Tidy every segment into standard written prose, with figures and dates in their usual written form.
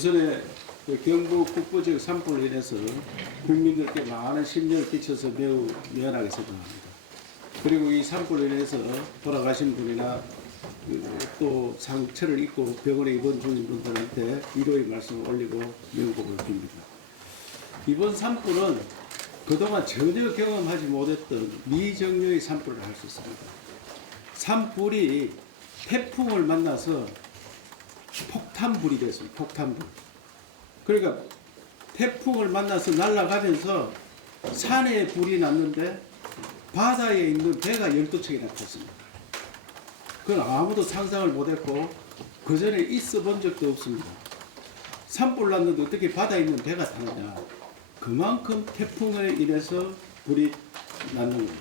우선에 그 경북 북부지역 산불로 인해서 국민들께 많은 심려를 끼쳐서 매우 미안하게 생각합니다. 그리고 이 산불로 인해서 돌아가신 분이나 또 상처를 입고 병원에 입원 중인 분들한테 위로의 말씀을 올리고 명복을 빕니다. 이번 산불은 그동안 전혀 경험하지 못했던 미정료의 산불을 할 수 있습니다. 산불이 태풍을 만나서 폭탄불이 됐습니다. 폭탄불. 그러니까 태풍을 만나서 날아가면서 산에 불이 났는데 바다에 있는 배가 12척이나 탔습니다. 그건 아무도 상상을 못했고 그 전에 있어 본 적도 없습니다. 산불 났는데 어떻게 바다에 있는 배가 타느냐. 그만큼 태풍에 인해서 불이 났는 겁니다.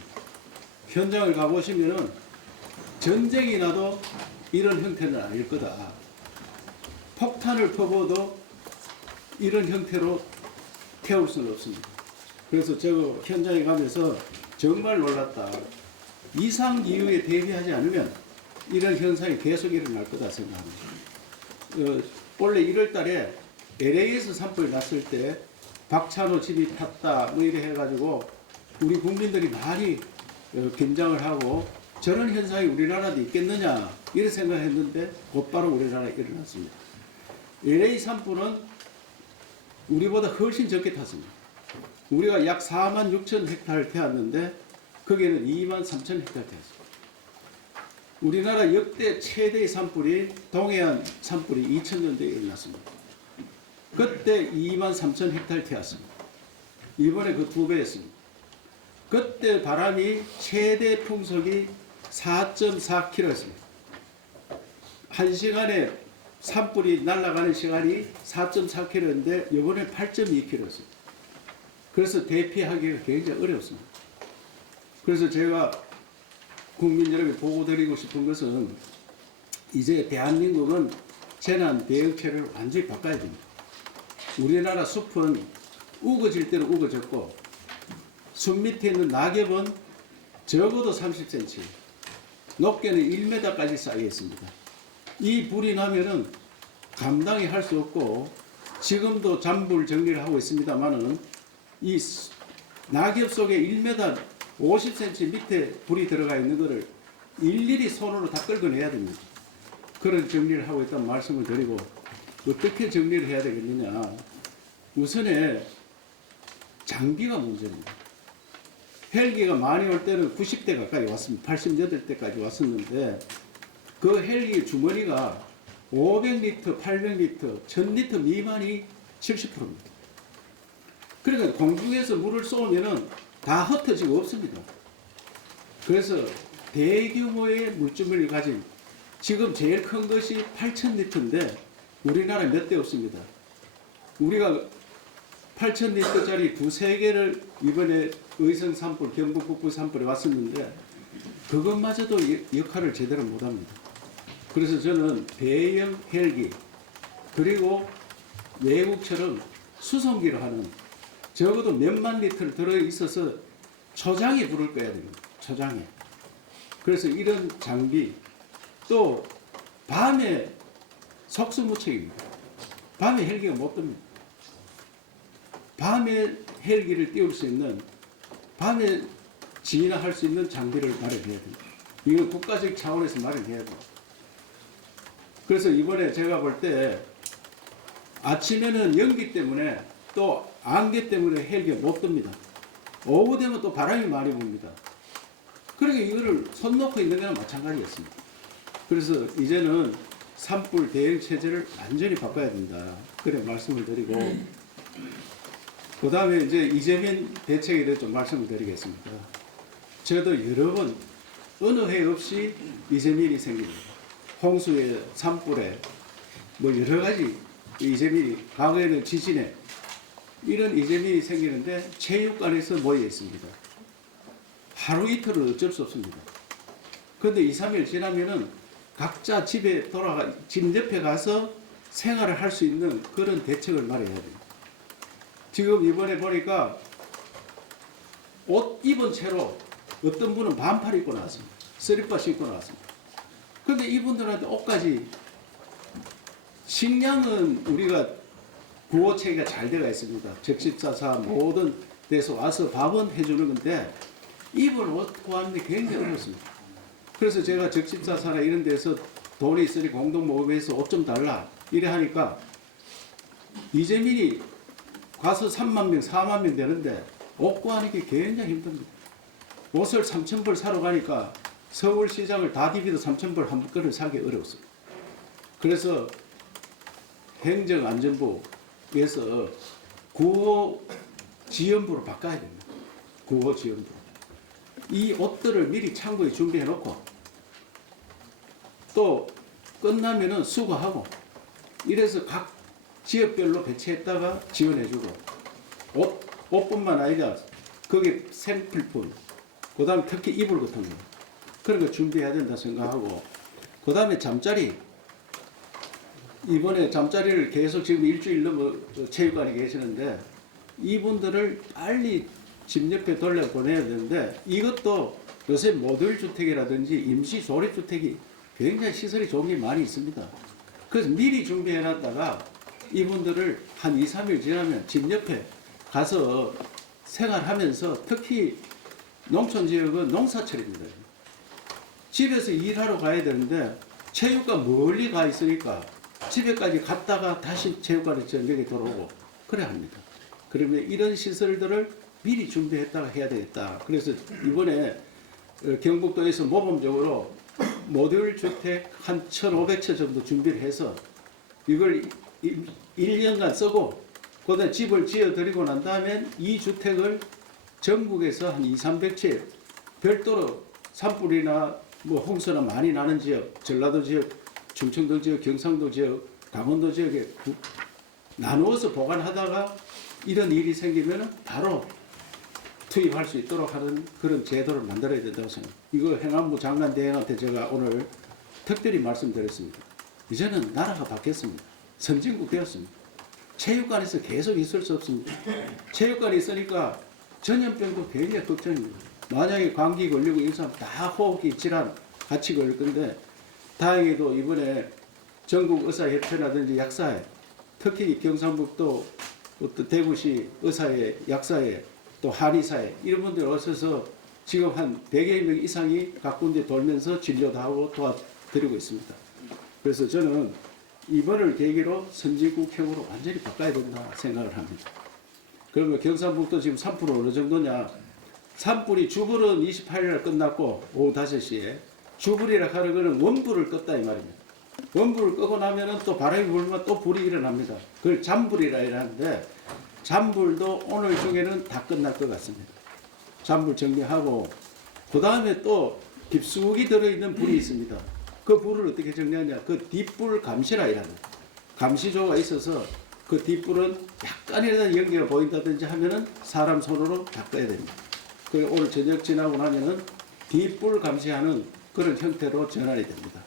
현장을 가보시면은 전쟁이 나도 이런 형태는 아닐 거다. 폭탄을 퍼부어도 이런 형태로 태울 수는 없습니다. 그래서 제가 현장에 가면서 정말 놀랐다. 이상 이후에 대비하지 않으면 이런 현상이 계속 일어날 거다 생각합니다. 원래 1월 달에 LA에서 산불이 났을 때 박찬호 집이 탔다 뭐 이래 해가지고 우리 국민들이 많이 긴장을 하고 저런 현상이 우리나라도 있겠느냐 이런 생각했는데 곧바로 우리나라에 일어났습니다. LA 산불은 우리보다 훨씬 적게 탔습니다. 우리가 약 4만 6천 헥타를 태웠는데 거기에는 2만 3천 헥타를 태웠습니다. 우리나라 역대 최대의 산불이 동해안 산불이 2000년대에 일어났습니다. 그때 2만 3천 헥타를 태웠습니다. 이번에 그 2배였습니다. 그때 바람이 최대 풍속이 4.4km였습니다. 1시간에 산불이 날아가는 시간이 4.4km인데 이번에 8.2km였습니다. 그래서 대피하기가 굉장히 어렵습니다. 그래서 제가 국민 여러분께 보고드리고 싶은 것은 이제 대한민국은 재난 대응체를 완전히 바꿔야 됩니다. 우리나라 숲은 우거질 때는 우거졌고 숲 밑에 있는 낙엽은 적어도 30cm, 높게는 1m까지 쌓여 있습니다. 이 불이 나면은 감당이 할 수 없고 지금도 잔불 정리를 하고 있습니다만은 이 낙엽 속에 1m 50cm 밑에 불이 들어가 있는 것을 일일이 손으로 다 끌어내야 됩니다. 그런 정리를 하고 있다는 말씀을 드리고 어떻게 정리를 해야 되겠느냐. 우선에 장비가 문제입니다. 헬기가 많이 올 때는 90대 가까이 왔습니다. 88대까지 왔었는데 그 헬기 주머니가 500리터, 800리터, 1000리터 미만이 70%입니다. 그러니까 공중에서 물을 쏘면은 다 흩어지고 없습니다. 그래서 대규모의 물주머니를 가진 지금 제일 큰 것이 8,000리터인데 우리나라에 몇 대 없습니다. 우리가 8,000리터짜리 2~3개를 이번에 의성 산불, 경북 북부 산불에 왔었는데 그것마저도 역할을 제대로 못합니다. 그래서 저는 대형 헬기 그리고 외국처럼 수송기로 하는 적어도 몇만 리터를 들어있어서 초장에 불을 꺼야 됩니다. 초장에. 그래서 이런 장비 또 밤에 속수무책입니다. 밤에 헬기가 못 뜹니다. 밤에 헬기를 띄울 수 있는 밤에 진화할 수 있는 장비를 마련해야 됩니다. 이건 국가적 차원에서 마련해야 됩니다. 그래서 이번에 제가 볼 때 아침에는 연기 때문에 또 안개 때문에 헬기가 못 뜹니다. 오후 되면 또 바람이 많이 붑니다. 그러니까 이거를 손 놓고 있는 거랑 마찬가지였습니다. 그래서 이제는 산불 대응 체제를 완전히 바꿔야 된다. 그래 말씀을 드리고 그 다음에 이제 이재민 대책에 대해 좀 말씀을 드리겠습니다. 저도 여러 번 어느 해 없이 이재민이 생깁니다. 홍수에 산불에 뭐 여러 가지 이재민이 과거에는 지진에 이런 이재민이 생기는데 체육관에서 모여 있습니다. 하루 이틀은 어쩔 수 없습니다. 그런데 2~3일 지나면은 각자 집에 집 옆에 가서 생활을 할 수 있는 그런 대책을 마련해야 됩니다. 지금 이번에 보니까 옷 입은 채로 어떤 분은 반팔 입고 나왔습니다. 쓰리빠 신고 나왔습니다. 그런데 이분들한테 옷까지 식량은 우리가 구호 체계가 잘 되어 있습니다. 적십자사 모든 데서 와서 밥은 해주는 건데 입을 옷 구하는 게 굉장히 어렵습니다. 그래서 제가 적십자사나 이런 데서 돈이 있으니 공동 모금해서 옷 좀 달라 이래 하니까 이재민이 가서 3만 명, 4만 명 되는데 옷 구하는 게 굉장히 힘듭니다. 옷을 3,000벌 사러 가니까 서울시장을 다 디비도 3,000벌 한 건을 사기 어려웠습니다. 그래서 행정안전부에서 구호 지원부로 바꿔야 됩니다. 구호 지원부. 이 옷들을 미리 창고에 준비해 놓고 또 끝나면은 수거하고 이래서 각 지역별로 배치했다가 지원해주고 옷뿐만 아니라 거기 생필품 그 다음에 특히 이불 같은 거 그런 거 준비해야 된다 생각하고 그 다음에 잠자리 이번에 잠자리를 계속 지금 일주일 넘어 체육관에 계시는데 이분들을 빨리 집 옆에 돌려보내야 되는데 이것도 요새 모듈 주택이라든지 임시 조립주택이 굉장히 시설이 좋은 게 많이 있습니다. 그래서 미리 준비해놨다가 이분들을 한 2, 3일 지나면 집 옆에 가서 생활하면서 특히 농촌 지역은 농사철입니다. 집에서 일하러 가야 되는데 체육관 멀리 가 있으니까 집에까지 갔다가 다시 체육관에 저녁에 돌아오고 그래야 합니다. 그러면 이런 시설들을 미리 준비했다가 해야 되겠다. 그래서 이번에 경북도에서 모범적으로 모듈 주택 한 1,500채 정도 준비를 해서 이걸 1년간 쓰고 그다음에 집을 지어드리고 난 다음에 이 주택을 전국에서 한 2, 300채 별도로 산불이나 뭐 홍수나 많이 나는 지역, 전라도 지역, 충청도 지역, 경상도 지역, 강원도 지역에 나누어서 보관하다가 이런 일이 생기면 바로 투입할 수 있도록 하는 그런 제도를 만들어야 된다고 생각합니다. 이거 행안부 장관 대행한테 제가 오늘 특별히 말씀드렸습니다. 이제는 나라가 바뀌었습니다. 선진국 되었습니다. 체육관에서 계속 있을 수 없습니다. 체육관에 있으니까 전염병도 굉장히 걱정입니다. 만약에 감기 걸리고 이 사람 다 호흡기 질환 같이 걸릴 건데 다행히도 이번에 전국 의사협회라든지 약사회 특히 경상북도 또 대구시 의사회, 약사회 또 한의사회 이런 분들 오셔서 지금 한 100여 명 이상이 각 군데 돌면서 진료도 하고 도와드리고 있습니다. 그래서 저는 이번을 계기로 선진국형으로 완전히 바꿔야 된다 생각을 합니다. 그러면 경상북도 지금 산불 어느 정도냐? 산불이 주불은 28일날 끝났고 오후 5시에 주불이라 하는 것은 원불을 껐다 이 말입니다. 원불을 끄고 나면은 또 바람이 불면 또 불이 일어납니다. 그걸 잔불이라 하는데 잔불도 오늘 중에는 다 끝날 것 같습니다. 잔불 정리하고 그 다음에 또 깊숙이 들어있는 불이 있습니다. 그 불을 어떻게 정리하냐? 그 뒷불 감시라 이랍니다. 감시조가 있어서 그 뒷불은 약간이라도 연기가 보인다든지 하면은 사람 손으로 다 꺼야 됩니다. 그 오늘 저녁 지나고 나면은 뒷불 감시하는 그런 형태로 전환이 됩니다.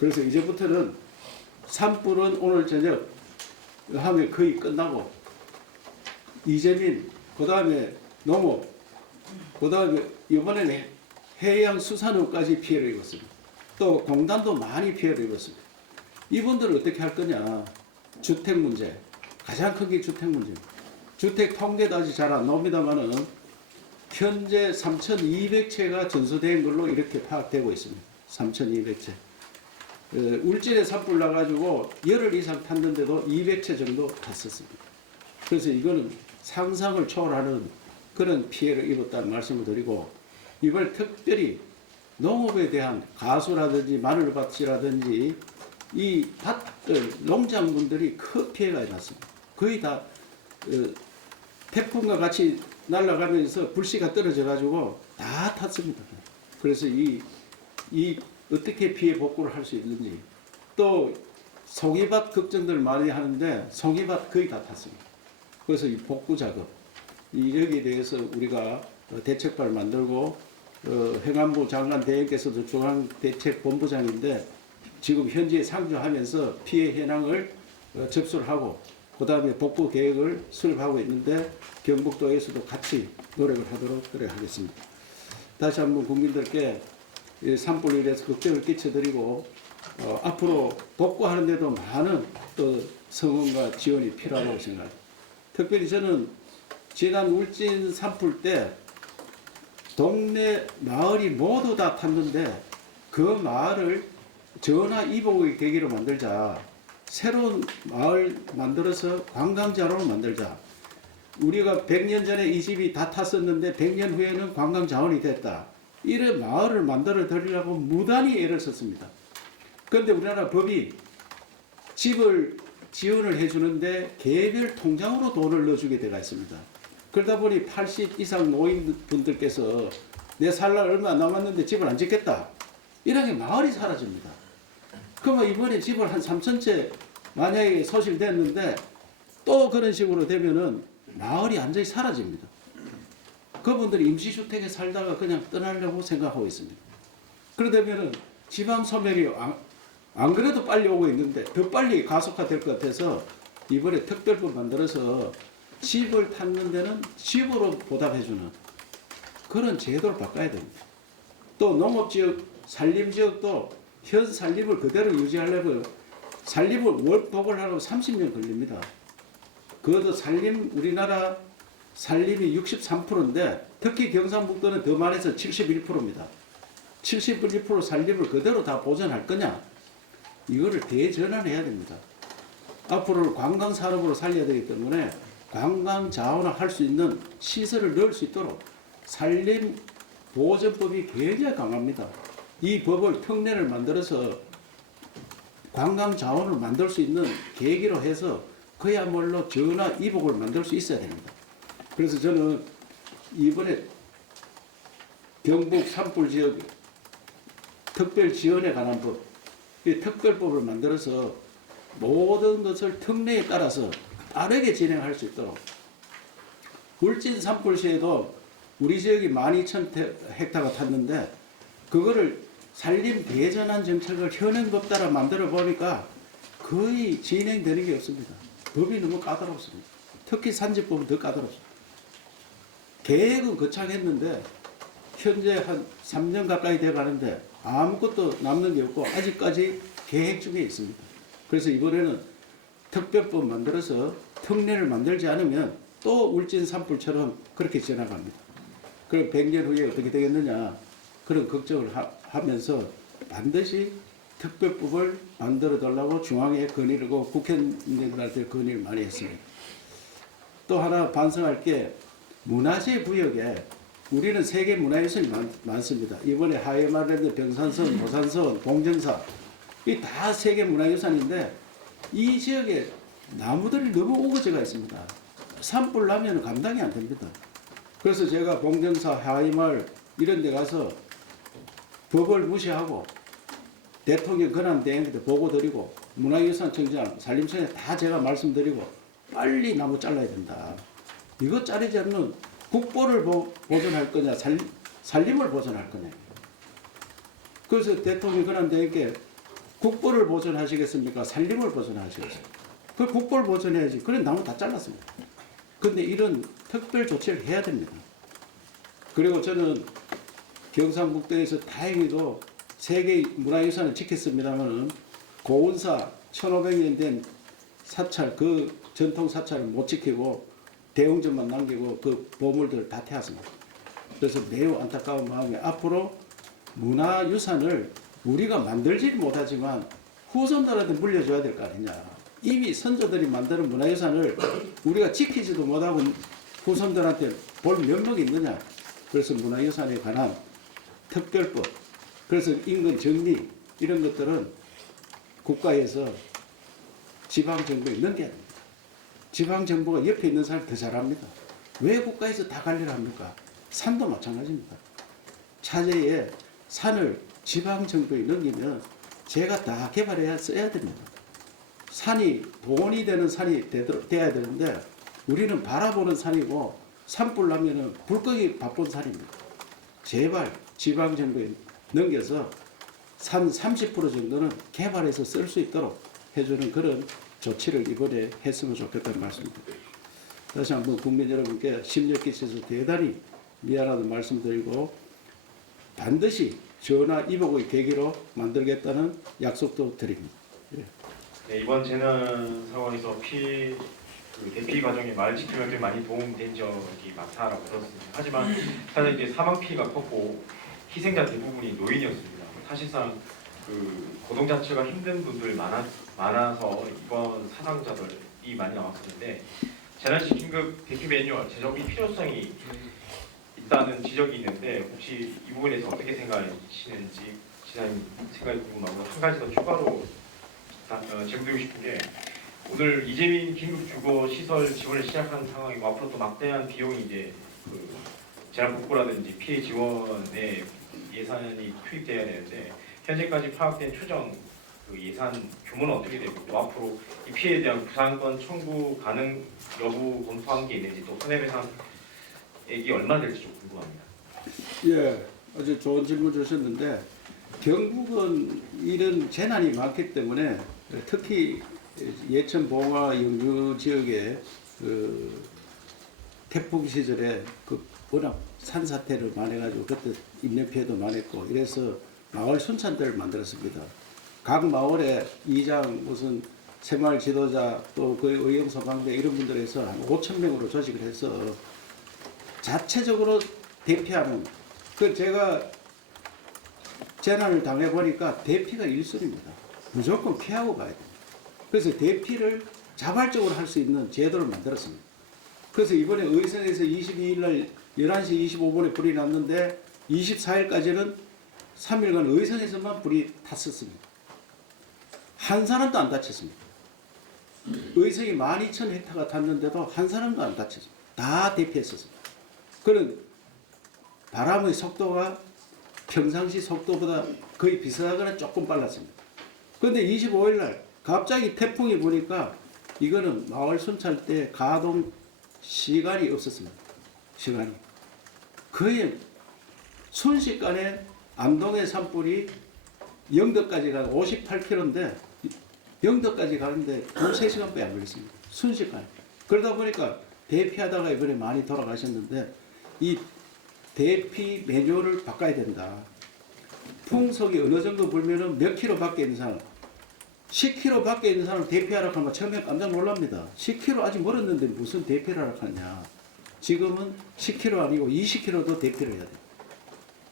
그래서 이제부터는 산불은 오늘 저녁 하면 거의 끝나고 이재민, 그 다음에 농업, 그 다음에 이번에는 해양수산업까지 피해를 입었습니다. 또 공단도 많이 피해를 입었습니다. 이분들을 어떻게 할 거냐? 주택 문제, 가장 큰 게 주택 문제입니다. 주택 통계도 아직 잘 안 나옵니다만은 현재 3,200채가 전소된 걸로 이렇게 파악되고 있습니다. 3,200채. 울진에 산불 나가지고 열흘 이상 탔는데도 200채 정도 탔었습니다. 그래서 이거는 상상을 초월하는 그런 피해를 입었다는 말씀을 드리고 이번에 특별히 농업에 대한 가수라든지 마늘밭이라든지 이 밭들 농장분들이 큰 피해가 났습니다. 거의 다 태풍과 같이 날아가면서 불씨가 떨어져 가지고 다 탔습니다. 그래서 이 어떻게 피해 복구를 할 수 있는지 또 송이밭 걱정들 많이 하는데 송이밭 거의 다 탔습니다. 그래서 이 복구 작업 여기에 대해서 우리가 대책반을 만들고 행안부 장관 대행께서도 중앙대책본부장인데 지금 현지에 상주하면서 피해 현황을 접수를 하고 그 다음에 복구 계획을 수립하고 있는데 경북도에서도 같이 노력을 하도록 그래 하겠습니다. 다시 한번 국민들께 산불에 대해서 걱정을 끼쳐드리고 앞으로 복구하는 데도 많은 또 성원과 지원이 필요하다고 생각합니다. 특별히 저는 지난 울진 산불 때 동네 마을이 모두 다 탔는데 그 마을을 전화 이복의 계기로 만들자. 새로운 마을 만들어서 관광자원을 만들자. 우리가 100년 전에 이 집이 다 탔었는데 100년 후에는 관광자원이 됐다. 이런 마을을 만들어 드리려고 무단히 애를 썼습니다. 그런데 우리나라 법이 집을 지원을 해주는데 개별 통장으로 돈을 넣어주게 되어 있습니다. 그러다 보니 80 이상 노인분들께서 내 살 날 얼마 남았는데 집을 안 짓겠다. 이렇게 마을이 사라집니다. 그러면 이번에 집을 한 3,000채 만약에 소실됐는데 또 그런 식으로 되면은 마을이 완전히 사라집니다. 그분들이 임시주택에 살다가 그냥 떠나려고 생각하고 있습니다. 그러다면은 지방 소멸이 안 그래도 빨리 오고 있는데 더 빨리 가속화될 것 같아서 이번에 특별법 만들어서 집을 탔는 데는 집으로 보답해주는 그런 제도를 바꿔야 됩니다. 또 농업지역, 산림지역도 현 산림을 그대로 유지하려면 산림을 월복을 하려면 30년 걸립니다. 그것도 산림, 우리나라 산림이 63%인데 특히 경상북도는 더 많아서 71%입니다. 71% 산림을 그대로 다 보존할 거냐? 이거를 대전환해야 됩니다. 앞으로는 관광산업으로 살려야 되기 때문에 관광 자원을 할 수 있는 시설을 넣을 수 있도록 산림보전법이 굉장히 강합니다. 이 법을 특례를 만들어서 관광 자원을 만들 수 있는 계기로 해서 그야말로 전화 이복을 만들 수 있어야 됩니다. 그래서 저는 이번에 경북 산불 지역 특별 지원에 관한 법, 이 특별법을 만들어서 모든 것을 특례에 따라서 빠르게 진행할 수 있도록 울진 산불 시에도 우리 지역이 12,000헥타가 탔는데 그거를 산림 대전환 정책을 현행법 따라 만들어 보니까 거의 진행되는 게 없습니다. 법이 너무 까다롭습니다. 특히 산지법은 더 까다롭습니다. 계획은 거창했는데 현재 한 3년 가까이 돼 가는데 아무것도 남는 게 없고 아직까지 계획 중에 있습니다. 그래서 이번에는 특별법 만들어서 특례를 만들지 않으면 또 울진 산불처럼 그렇게 지나갑니다. 그럼 100년 후에 어떻게 되겠느냐 그런 걱정을 하면서 반드시 특별법을 만들어 달라고 중앙에 건의하고 국회의원들한테 건의를 많이 했습니다. 또 하나 반성할 게 문화재 구역에 우리는 세계 문화유산이 많습니다. 이번에 하이마랜드, 병산선, 보산선, 봉정사 이 다 세계 문화유산인데 이 지역에 나무들이 너무 우거져가 있습니다. 산불 나면 감당이 안 됩니다. 그래서 제가 봉정사, 하이마을 이런 데 가서 법을 무시하고 대통령 권한 대행한테 보고 드리고 문화유산청장, 산림청에 다 제가 말씀드리고 빨리 나무 잘라야 된다. 이거 자르지 않으면 국보를 보존할 거냐, 산림을 보존할 거냐. 그래서 대통령 권한 대행께 국보를 보존하시겠습니까? 산림을 보존하시겠습니까? 그 국보를 보존해야지. 그래 나무 다 잘랐습니다. 그런데 이런 특별 조치를 해야 됩니다. 그리고 저는 경상북도에서 다행히도 세계 문화유산을 지켰습니다만 고운사 1500년 된 사찰 그 전통 사찰을 못 지키고 대웅전만 남기고 그 보물들을 다 태웠습니다. 그래서 매우 안타까운 마음에 앞으로 문화유산을 우리가 만들지 못하지만 후손들한테 물려줘야 될 거 아니냐. 이미 선조들이 만드는 문화유산을 우리가 지키지도 못하고 후손들한테 볼 면목이 있느냐. 그래서 문화유산에 관한 특별법, 그래서 인근 정리 이런 것들은 국가에서 지방정부에 넘겨야 됩니다. 지방정부가 옆에 있는 사람이 더 잘합니다. 왜 국가에서 다 관리를 합니까? 산도 마찬가지입니다. 차제에 산을 지방정부에 넘기면 제가 다 개발해야 써야 됩니다. 산이 돈이 되는 산이 돼야 되는데 우리는 바라보는 산이고 산불 나면은 불 끄기 바쁜 산입니다. 제발 지방정부에 넘겨서 산 30% 정도는 개발해서 쓸 수 있도록 해주는 그런 조치를 이번에 했으면 좋겠다는 말씀입니다. 다시 한번 국민 여러분께 심려 끼쳐서 대단히 미안하다는 말씀드리고 반드시 전화 이복의 계기로 만들겠다는 약속도 드립니다. 예. 네, 이번 재난 상황에서 그 대피 과정에 말 지킴을 꽤 많이 도움된 적이 많다라고 들었습니다. 하지만 사실 이제 사망 피해가 컸고 희생자 대부분이 노인이었습니다. 사실상 그 고동 자체가 힘든 분들 많아서 이번 사상자들이 많이 나왔었는데 재난시 긴급 대피 매뉴얼 제정이 필요성이 있다는 지적이 있는데 혹시 이 부분에 대해서 어떻게 생각하시는지 지사님 생각이 궁금하고 한 가지 더 추가로 제공드리고 싶은 게 오늘 이재민 긴급 주거 시설 지원을 시작한 상황이고 앞으로 또 막대한 비용이 이제 그 재난 복구라든지 피해 지원에 예산이 투입돼야 되는데 현재까지 파악된 추정 그 예산 규모는 어떻게 되고 또 앞으로 이 피해에 대한 구상권 청구 가능 여부 검토한 게 있는지 또 손해배상액이 얼마 될지 좀 궁금합니다. 예, 아주 좋은 질문 주셨는데 경북은 이런 재난이 많기 때문에 특히 예천, 봉화, 영주 지역에 그 태풍 시절에 그 워낙 산사태를 많이 해가지고 그때 인명 피해도 많았고 이래서 마을 순찰대를 만들었습니다. 각 마을에 이장 무슨 새마을 지도자 또 그 의용소방대 이런 분들에서 한 5천 명으로 조직을 해서 자체적으로 대피하는 그 제가 재난을 당해 보니까 대피가 1순위입니다. 무조건 피하고 가야 됩니다. 그래서 대피를 자발적으로 할 수 있는 제도를 만들었습니다. 그래서 이번에 의성에서 22일 날 11시 25분에 불이 났는데 24일까지는 3일간 의성에서만 불이 탔었습니다. 한 사람도 안 다쳤습니다. 의성이 12,000헥타가 탔는데도 한 사람도 안 다쳤습니다. 다 대피했었습니다. 그런 바람의 속도가 평상시 속도보다 거의 비슷하거나 조금 빨랐습니다. 그런데 25일 날 갑자기 태풍이 보니까 이거는 마을 순찰 때 가동 시간이 없었습니다. 시간이. 거의 순식간에 안동의 산불이 영덕까지 가 58km인데 영덕까지 가는데 2-3시간밖에 안 걸렸습니다. 순식간에. 그러다 보니까 대피하다가 이번에 많이 돌아가셨는데 이 대피 매뉴얼을 바꿔야 된다. 풍속이 어느 정도 불면은 몇 킬로 밖에 있는 사람 10km 밖에 있는 사람을 대피하라고 하면 처음에 깜짝 놀랍니다. 10km 아직 멀었는데 무슨 대피를 하라고 하냐. 지금은 10km 아니고 20km도 대피를 해야 돼요.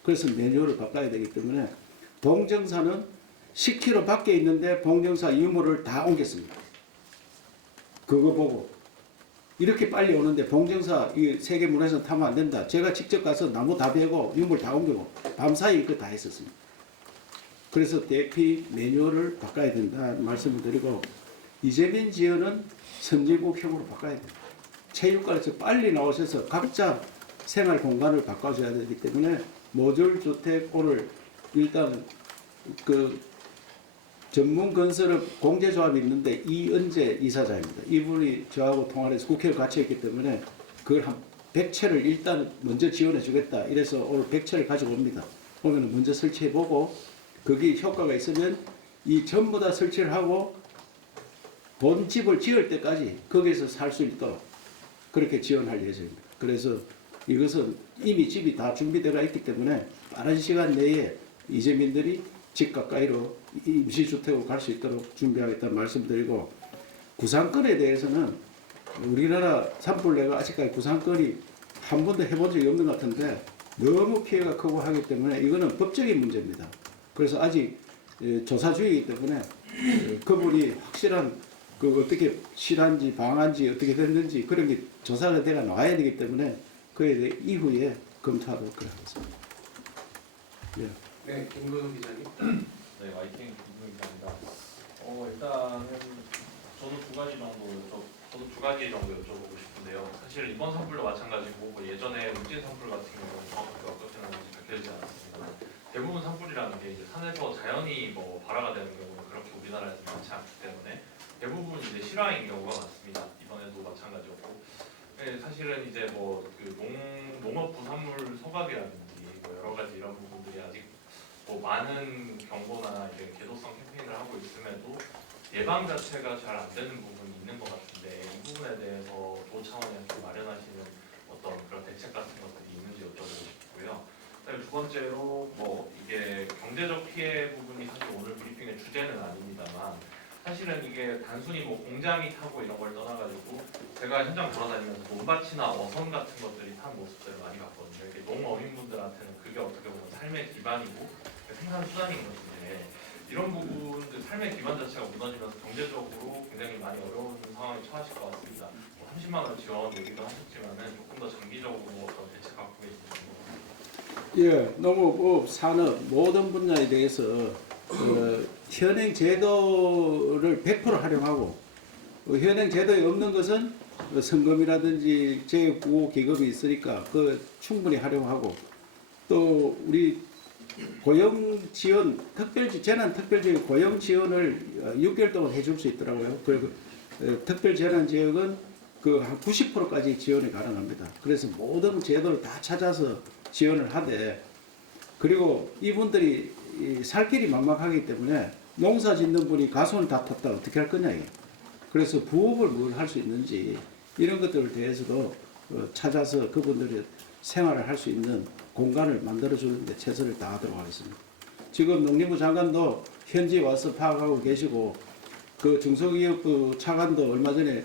그래서 매뉴얼을 바꿔야 되기 때문에 봉정사는 10km 밖에 있는데 봉정사 유물을 다 옮겼습니다. 그거 보고 이렇게 빨리 오는데 봉정사 이 세계문화유산 타면 안 된다. 제가 직접 가서 나무 다 베고 유물 다 옮기고 밤사이 그거 다 했었습니다. 그래서 대피 매뉴얼을 바꿔야 된다 말씀을 드리고 이재민 지역은 선진국형으로 바꿔야 됩니다. 체육관에서 빨리 나오셔서 각자 생활 공간을 바꿔줘야 되기 때문에 모듈 주택 오늘 일단 그 전문 건설업 공제조합이 있는데 이은재 이사장입니다. 이분이 저하고 통화를 해서 국회를 같이 했기 때문에 그걸 한 100채를 일단 먼저 지원해 주겠다. 이래서 오늘 100채를 가지고 옵니다. 오면 먼저 설치해 보고 거기 효과가 있으면 이 전부 다 설치를 하고 본집을 지을 때까지 거기에서 살 수 있도록 그렇게 지원할 예정입니다. 그래서 이것은 이미 집이 다 준비되어 있기 때문에 빠른 시간 내에 이재민들이 집 가까이로 임시주택으로 갈 수 있도록 준비하겠다는 말씀드리고 구상권에 대해서는 우리나라 산불내가 아직까지 구상권이 한 번도 해본 적이 없는 것 같은데 너무 피해가 크고 하기 때문에 이거는 법적인 문제입니다. 그래서 아직 조사 중이기 때문에 그분이 확실한 그 어떻게 실한지 방한지 어떻게 됐는지 그런 게 조사가 돼가 나와야 되기 때문에 그에 대해 이후에 검토하도록 하겠습니다. 예. 네, 김근우 기자님. 네, YTN 김승희 기자입니다. 일단은 저도 두 가지 정도 여쭤보고 싶은데요. 사실 이번 산불도 마찬가지고 예전에 울진 산불 같은 경우는 정확하게 어떻게 나는지 밝혀지지 않았습니다. 대부분 산불이라는 게 이제 산에서 자연히 발화가 되는 경우는 그렇게 우리나라에서 많지 않기 때문에 대부분 이제 실화인 경우가 많습니다. 이번에도 마찬가지였고, 네, 사실은 이제 그 농업 부산물 소각이라든지 여러 가지 이런 부분들이 아직 많은 경보나 이제 계도성 캠페인을 하고 있음에도 예방 자체가 잘 안 되는 부분이 있는 것 같은데 이 부분에 대해서 도 차원에서 마련하시는 어떤 그런 대책 같은 것들이 있는지 여쭤보고 싶고요. 두 번째로 이게 경제적 피해 부분이 사실 오늘 브리핑의 주제는 아닙니다만 사실은 이게 단순히 뭐 공장이 타고 이런 걸 떠나가지고 제가 현장 돌아다니면서 논밭이나 어선 같은 것들이 탄 모습들을 많이 봤거든요. 이게 농어민분들한테는 그게 어떻게 보면 삶의 기반이고 생산 수단인 것인데 이런 부분들 삶의 기반 자체가 무너지면서 경제적으로 굉장히 많이 어려운 상황에 처하실 것 같습니다. 뭐 30만 원 지원 얘기도 하셨지만은 조금 더 장기적으로 어떤 대책 갖고 계시는 예, 농업, 산업 모든 분야에 대해서 현행 제도를 100% 활용하고 현행 제도에 없는 것은 성금이라든지 재고 기금이 있으니까 그 충분히 활용하고 또 우리 고용 지원 재난 특별 지역 고용 지원을 6개월 동안 해줄 수 있더라고요. 그리고 특별 재난 지역은 그 한 90%까지 지원이 가능합니다. 그래서 모든 제도를 다 찾아서 지원을 하되 그리고 이분들이 살 길이 막막하기 때문에 농사 짓는 분이 가수원 다 탔다 어떻게 할 거냐. 그래서 부업을 뭘 할 수 있는지 이런 것들에 대해서도 찾아서 그분들이 생활을 할 수 있는 공간을 만들어주는데 최선을 다하도록 하겠습니다. 지금 농림부 장관도 현지에 와서 파악하고 계시고 그 중소기업부 차관도 얼마 전에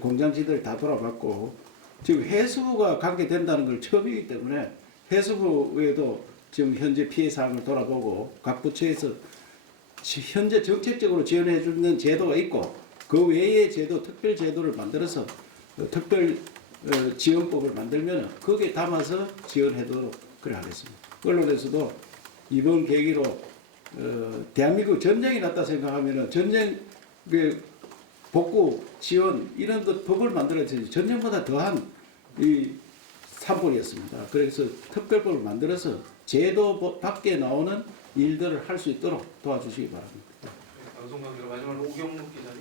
공장지들 다 돌아봤고 지금 해수부가 관계된다는 걸 처음이기 때문에 해수부에도 지금 현재 피해 사항을 돌아보고 각 부처에서 현재 정책적으로 지원해 주는 제도가 있고 그 외의 제도, 특별 제도를 만들어서 특별 지원법을 만들면 거기에 담아서 지원해도록 그래 하겠습니다. 언론에서도 이번 계기로 대한민국 전쟁이 났다 생각하면은 전쟁 복구 지원 이런 것 법을 만들어야지 전쟁보다 더한 이 산불이었습니다. 그래서 특별법을 만들어서 제도 밖에 나오는 일들을 할 수 있도록 도와주시기 바랍니다. 방송관계로 마지막으로 오경록 기자님.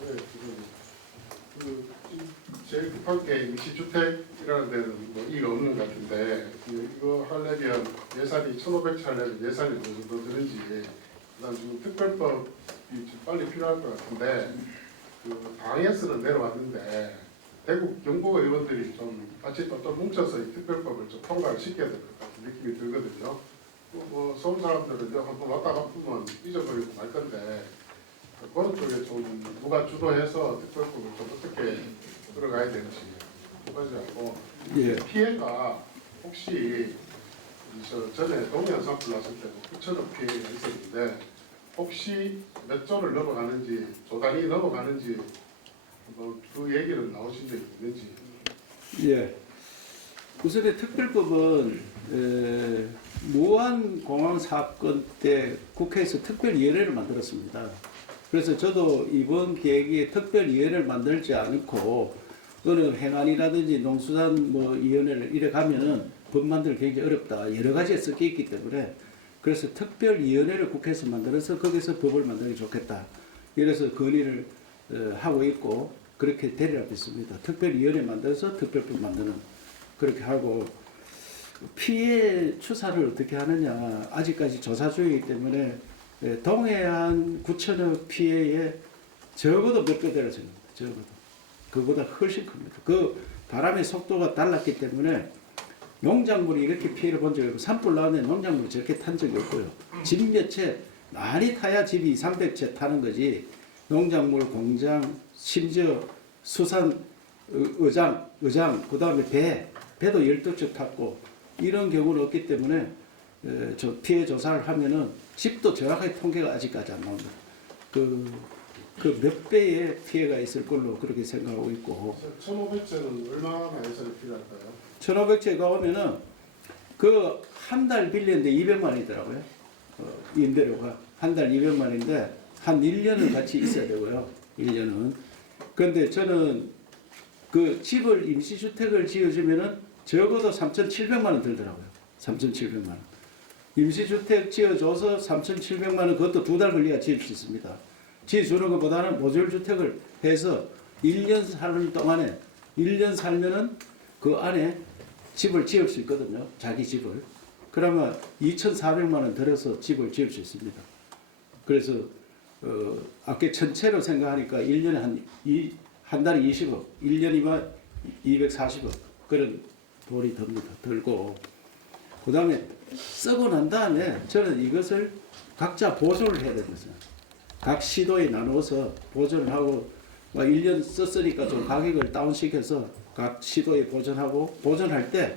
네, 지금 제일 급한 게 임시주택이라는 데는 뭐 이가 없는 것 같은데 이거 하려면 예산이 1,500차 하려면 예산이 어느 정도 드는지 그다음 지금 특별법이 좀 빨리 필요할 것 같은데 그 당에서는 내려왔는데 대구 경북 의원들이 좀 같이 또 뭉쳐서 이 특별법을 좀 통과를 시켜야 될 것 같은 느낌이 들거든요. 뭐 서울 사람들은 한번 왔다 갔으면 잊어버리고 말 건데 그런 쪽에 좀 누가 주도해서 특별법을 좀 어떻게 들어가야 되는지 두 가지 하고 예. 피해가 혹시 전에 동해안 산불 났을 때도 9천억 피해가 있었는데 혹시 몇 조를 넘어가는지 조 단위 넘어가는지 그 얘기는 나오신 적이 있는지. 예. 우선의 특별법은 무한공항 사건 때 국회에서 특별위원회를 만들었습니다. 그래서 저도 이번 계획에 특별위원회를 만들지 않고 어느 행안이라든지 농수산 뭐 위원회를 이래 가면은 법 만들기 굉장히 어렵다. 여러 가지에 섞여 있기 때문에 그래서 특별위원회를 국회에서 만들어서 거기서 법을 만들기 좋겠다. 이래서 건의를 하고 있고 그렇게 대리하고 있습니다. 특별위원회 만들어서 특별법 만드는 그렇게 하고 피해 추사를 어떻게 하느냐 아직까지 조사 중이기 때문에 동해안 9천억 피해에 적어도 몇 배 되는 겁니다. 적어도 그보다 훨씬 큽니다. 그 바람의 속도가 달랐기 때문에 농작물이 이렇게 피해를 본 적이 없고 산불 나는데 농작물이 저렇게 탄 적이 없고요. 집 몇 채 많이 타야 집이 300채 타는 거지 농작물 공장 심지어 수산 의장 그 다음에 배도 12척 탔고 이런 경우는 없기 때문에 피해 조사를 하면은 집도 정확하게 통계가 아직까지 안 나옵니다. 그 몇 배의 피해가 있을 걸로 그렇게 생각하고 있고 1,500채는 얼마나 예산이 필요할까요? 1,500채가 오면은 그 한 달 빌렸는데 200만 원이더라고요. 임대료가 한 달 200만 원인데 한 1년은 같이 있어야 되고요. 1년은. 그런데 저는 그 집을 임시주택을 지어주면은 적어도 3,700만 원 들더라고요. 3,700만 원. 임시주택 지어줘서 3,700만 원 그것도 2달 걸려야 지을 수 있습니다. 지어주는 것보다는 모듈주택을 해서 1년 사는 동안에 1년 살면은 그 안에 집을 지을 수 있거든요. 자기 집을. 그러면 2,400만 원 들여서 집을 지을 수 있습니다. 그래서 아까 전체로 생각하니까 1년에 한 달에 20억, 1년이면 240억 그런 돈이 듭니다. 들고 그 다음에 쓰고 난 다음에 저는 이것을 각자 보존을 해야 됩니다. 각 시도에 나누어서 보존을 하고 1년 썼으니까 좀 가격을 다운시켜서 각 시도에 보존하고 보존할 때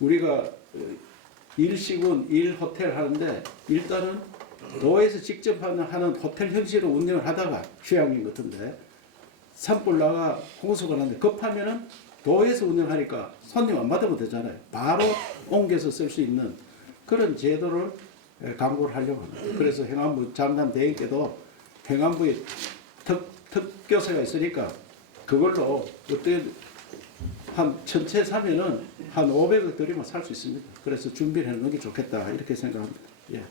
우리가 일시군, 일호텔 하는데 일단은 도에서 직접 하는 호텔 형식으로 운영을 하다가 휴양림 같은데 산불 나가 홍수가 났는데 급하면은 도에서 운영하니까 손님 안 받으면 되잖아요. 바로 옮겨서 쓸 수 있는 그런 제도를 강구를 하려고 합니다. 그래서 행안부 장남 대행께도 행안부에 특교사가 있으니까 그걸로 어떻게 한 전체 사면은 한 500억 들이면 살 수 있습니다. 그래서 준비를 해놓는 게 좋겠다 이렇게 생각합니다. 예.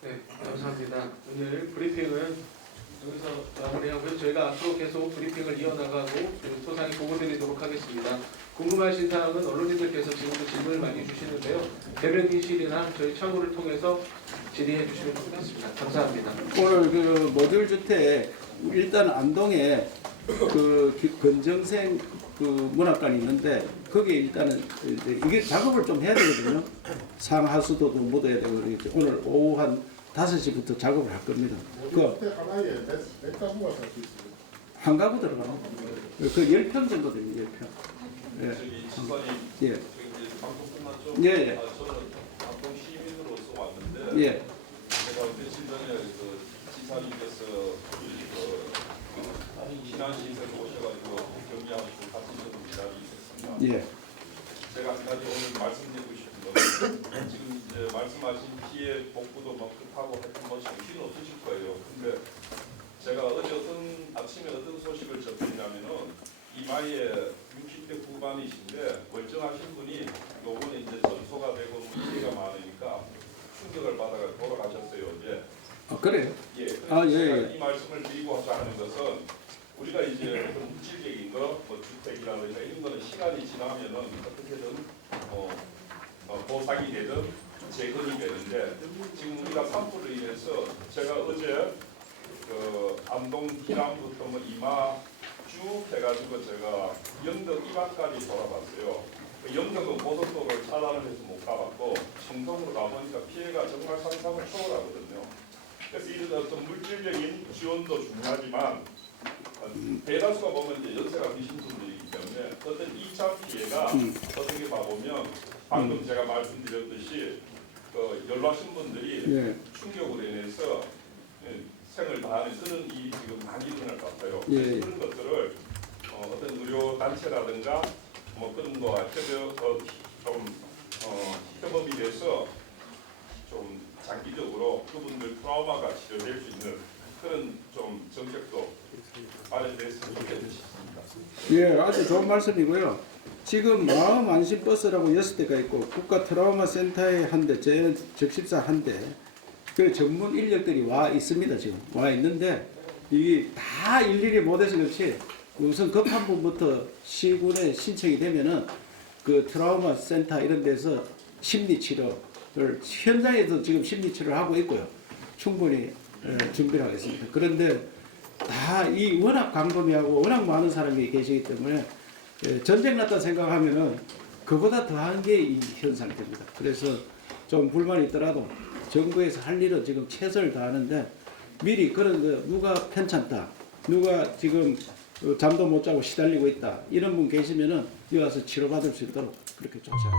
네, 감사합니다. 오늘 브리핑은 여기서 마무리하고요. 저희가 앞으로 계속 브리핑을 이어나가고 소상히 보고드리도록 하겠습니다. 궁금하신 사항은 언론인들께서 지금도 질문을 많이 주시는데요. 대변인실이나 저희 창구를 통해서 질의해 주시면 좋겠습니다. 감사합니다. 오늘 그 모듈 주택 일단 안동에 그 건정생 그 문학관이 있는데 거기에 일단은 이게 작업을 좀 해야 되거든요. 상하수도도 묻어야 되고 오늘 오후 한 5시부터 작업을 할 겁니다. 그 그때 하나에 몇 가구가 살 수 있어요? 한 가구 들어가요. 그 10평 정도 됩니다. 10평. 예. 저기 지사님, 예. 저기 이제 방송 끝났죠? 예, 예. 저는 방송 시민으로서 왔는데 예. 제가 며칠 전에 그 지사님께서 신안시에서 오셔가지고 경기하시고 같이 저도 기다리고 있었습니다. 예. 제가 한 가지 오늘 말씀드리고 싶은 거는 지금 이제 말씀하신 피해 복구도 막 급하고 하여튼 뭐 정신은 없으실 거예요. 근데 제가 어제 아침에 어떤 소식을 접했냐면은 이마에 60대 후반이신데 멀쩡하신 분이 요번에 이제 전소가 되고 피해가 많으니까 충격을 받아가 돌아가셨어요 어제. 아 그래요? 예. 아, 예, 제가 예. 이 말씀을 드리고 하는 것은 우리가 이제 어떤 물질적인 거, 뭐 주택이라든가 이런 거는 시간이 지나면은 어떻게든 보상이 되든 재건이 되는데 지금 우리가 산불로 인해서 제가 어제 그 안동 기남부터 뭐 이마 쭉 해가지고 제가 영덕 이방까지 돌아봤어요. 그 영덕은 고속도로를 차단을 해서 못 가봤고 청동으로 가보니까 피해가 정말 상상을 초월하거든요. 그래서 이런 어떤 물질적인 지원도 중요하지만 대다수가 보면 이제 연세가 드신 분들이기 때문에 어떤 2차 피해가 어떻게 봐보면 방금 제가 말씀드렸듯이 그 연로하신 분들이 예. 충격으로 인해서 생을 다하는 그런 일이 지금 많이 일어날 것 같아요. 예. 그런 것들을 어떤 의료 단체라든가 뭐 그런 거와 협업이 돼서 좀 장기적으로 그분들 트라우마가 치료될 수 있는 그런 좀 정책도 마련됐으면 좋겠습니다. 예, 아주 좋은 말씀이고요. 지금 마음 안심 버스라고 6대가 있고 국가 트라우마 센터에 한 대, 적십사 한 대, 그 전문 인력들이 와 있습니다. 지금 와 있는데 이게 다 일일이 못해서 그렇지 우선 급한 분부터 시군에 신청이 되면은 그 트라우마 센터 이런 데서 심리 치료를 현장에서 지금 심리 치료를 하고 있고요. 충분히 준비를 하겠습니다. 그런데 다 이 워낙 광범위하고 워낙 많은 사람이 계시기 때문에 전쟁 났다 생각하면은 그보다 더한 게 이 현상이 됩니다. 그래서 좀 불만이 있더라도 정부에서 할 일은 지금 최선을 다하는데 미리 그런 거 누가 편찮다, 누가 지금 잠도 못 자고 시달리고 있다 이런 분 계시면은 여기 와서 치료받을 수 있도록 그렇게 조치하겠습니다.